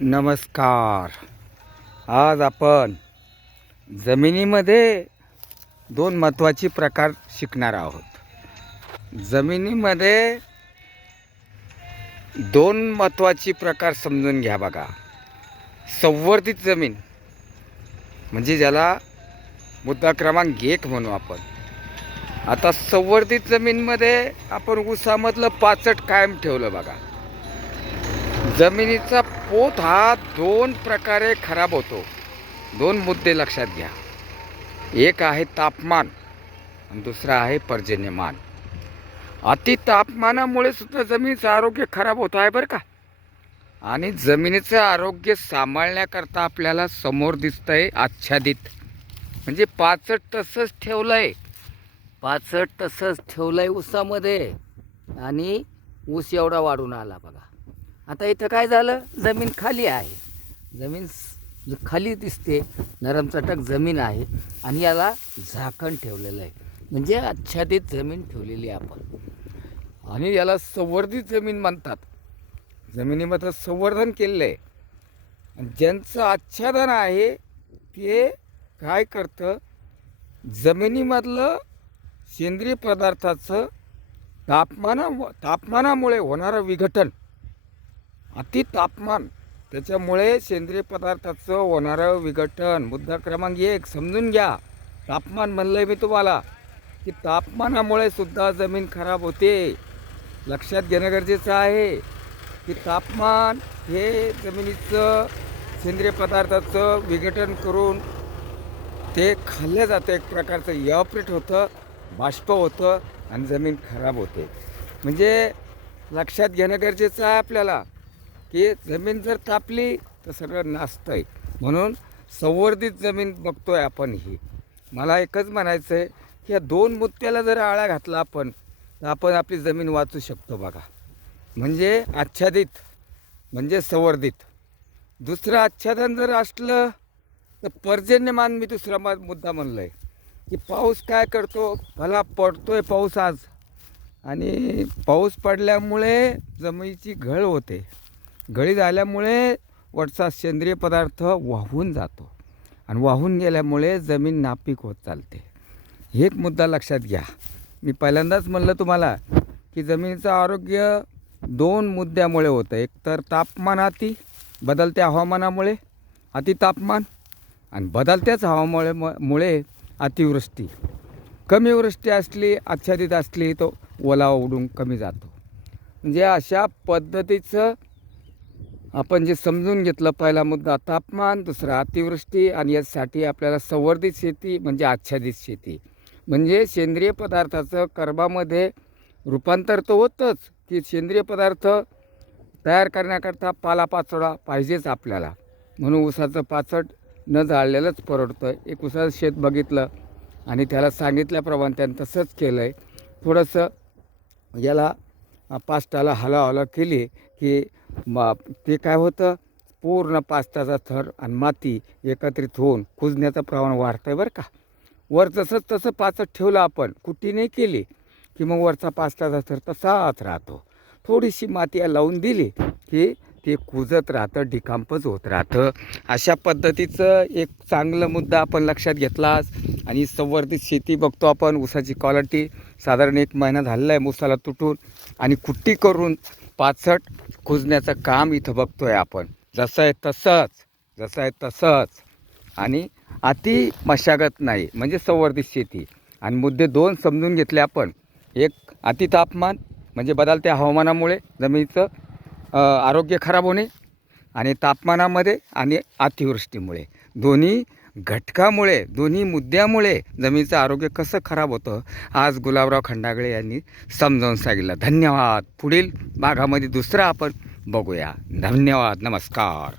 नमस्कार. आज आपण जमिनीमध्ये दोन महत्त्वाचे प्रकार शिकणार आहोत. जमिनीमध्ये दोन महत्त्वाचे प्रकार समजून घ्या बघा. संवर्धित जमीन म्हणजे ज्याला मुद्दा क्रमांक 1 म्हणू आपण. आता संवर्धित जमीनमध्ये आपण ऊसामधलं पाचट कायम ठेवलं बघा. जमिनीचा पोत हा दोन प्रकारे खराब होतो. दोन मुद्दे लक्षात घ्या. एक आहे तापमान आणि दुसरा आहे पर्जन्यमान. अति तापमानामुळे सुद्धा जमिनीचं आरोग्य खराब होत आहे बरं का. आणि जमिनीचं आरोग्य सांभाळण्याकरता आपल्याला समोर दिसतंय आच्छादित म्हणजे पाचट तसंच ठेवलंय. पाचट तसंच ठेवलंय ऊसामध्ये आणि ऊस एवढा वाढून आला बघा. आता इथं काय झालं, जमीन खाली आहे. जमीन खाली दिसते, नरम चटक जमीन आहे आणि याला झाकण ठेवलेलं आहे म्हणजे आच्छादित जमीन ठेवलेली आहे आपण. आणि याला संवर्धित जमीन म्हणतात. जमिनीमध्ये संवर्धन केलेलं आहे. आणि ज्यांचं आच्छादन आहे ते काय करतं, जमिनीमधलं सेंद्रिय पदार्थाचं तापमानामुळे होणारं विघटन, अति तापमान त्याच्यामुळे सेंद्रिय पदार्थाचं होणारं विघटन. मुद्दा क्रमांक 1 समजून घ्या. तापमान म्हणलं आहे मी तुम्हाला की तापमानामुळे सुद्धा जमीन खराब होते. लक्षात घेणं गरजेचं आहे की तापमान हे जमिनीचं सेंद्रिय पदार्थाचं विघटन करून ते खाल्लं जातं. एक प्रकारचं इव्हॅपोरेट होतं, बाष्प होतं आणि जमीन खराब होते. म्हणजे लक्षात घेणं गरजेचं आहे आपल्याला की जमीन जर तापली तर सगळं नासतं आहे. म्हणून संवर्धित जमीन बघतोय आपण. ही मला एकच म्हणायचं आहे की या दोन मुद्द्याला जर आळा घातला आपण तर आपण आपली जमीन वाचू शकतो बघा. म्हणजे आच्छादित म्हणजे संवर्धित. दुसरं आच्छादन जर असलं तर पर्जन्यमान मी दुसरा मुद्दा म्हणलं आहे की पाऊस काय करतो, भला पडतोय पाऊस आज आणि पाऊस पडल्यामुळे जमिनीची घळ होते. गळी झाल्यामुळे वरचा सेंद्रिय पदार्थ वाहून जातो आणि वाहून गेल्यामुळे जमीन नापीक होत चालते. हे एक मुद्दा लक्षात घ्या. मी पहिल्यांदाच म्हणलं तुम्हाला की जमिनीचं आरोग्य दोन मुद्द्यामुळे होतं. एक तर तापमानाती बदलत्या हवामानामुळे अतितापमान आणि बदलत्याच हवामानामुळे अतिवृष्टी. कमी वृष्टी असली, आच्छादित असली तो ओलावा उडून कमी जातो. म्हणजे अशा पद्धतीचं आपण जे समजून घेतलं. पहिला मुद्दा तापमान, दुसरा अतिवृष्टी आणि यासाठी आपल्याला संवर्धित शेती म्हणजे आच्छादित शेती. म्हणजे सेंद्रिय पदार्थाचं कर्बामध्ये रूपांतर तर होतंच की सेंद्रिय पदार्थ तयार करण्याकरता पालापाचोळा पाहिजेच आपल्याला. म्हणून ऊसाचं पाचट न जाळलेलंच परवडतं. एक ऊसाचं शेत बघितलं आणि त्याला सांगितल्याप्रमाणे त्यानं तसंच केलं आहे. थोडंसं याला पास्टाला हलाहला केली की ते काय होतं, पूर्ण पास्टाचा थर आणि माती एकत्रित होऊन कुजण्याचं प्रमाण वाढतं आहे बरं का. वर तसं पाचट ठेवलं आपण, कुट्टी नाही केली की मग वरचा पास्टाचा थर तसाच राहतो. थोडीशी माती लावून दिली की ते कुजत राहतं, डिकंपोज होत राहतं. अशा पद्धतीचं एक चांगलं मुद्दा आपण लक्षात घेतलाच. आणि संवर्धित शेती बघतो आपण. ऊसाची क्वालिटी साधारण 1 महिना झालेला आहे ऊसाला तुटून आणि कुट्टी करून पाचट कुजण्याचं काम इथं बघतोय आपण. जसं आहे तसंच आणि अति मशागत नाही म्हणजे संवर्धित शेती. आणि मुद्दे 2 समजून घेतले आपण. एक अतितापमान म्हणजे बदलत्या हवामानामुळे जमिनीचं आरोग्य खराब होणे आणि तापमानामध्ये आणि अतिवृष्टीमुळे दोन्ही घटकामुळे, दोन्ही मुद्द्यामुळे जमिनीचं आरोग्य कसं खराब होतं आज गुलाबराव खंडागळे यांनी समजावून सांगितलं. धन्यवाद. पुढील भागामध्ये दुसरा आपण बघूया. धन्यवाद. नमस्कार.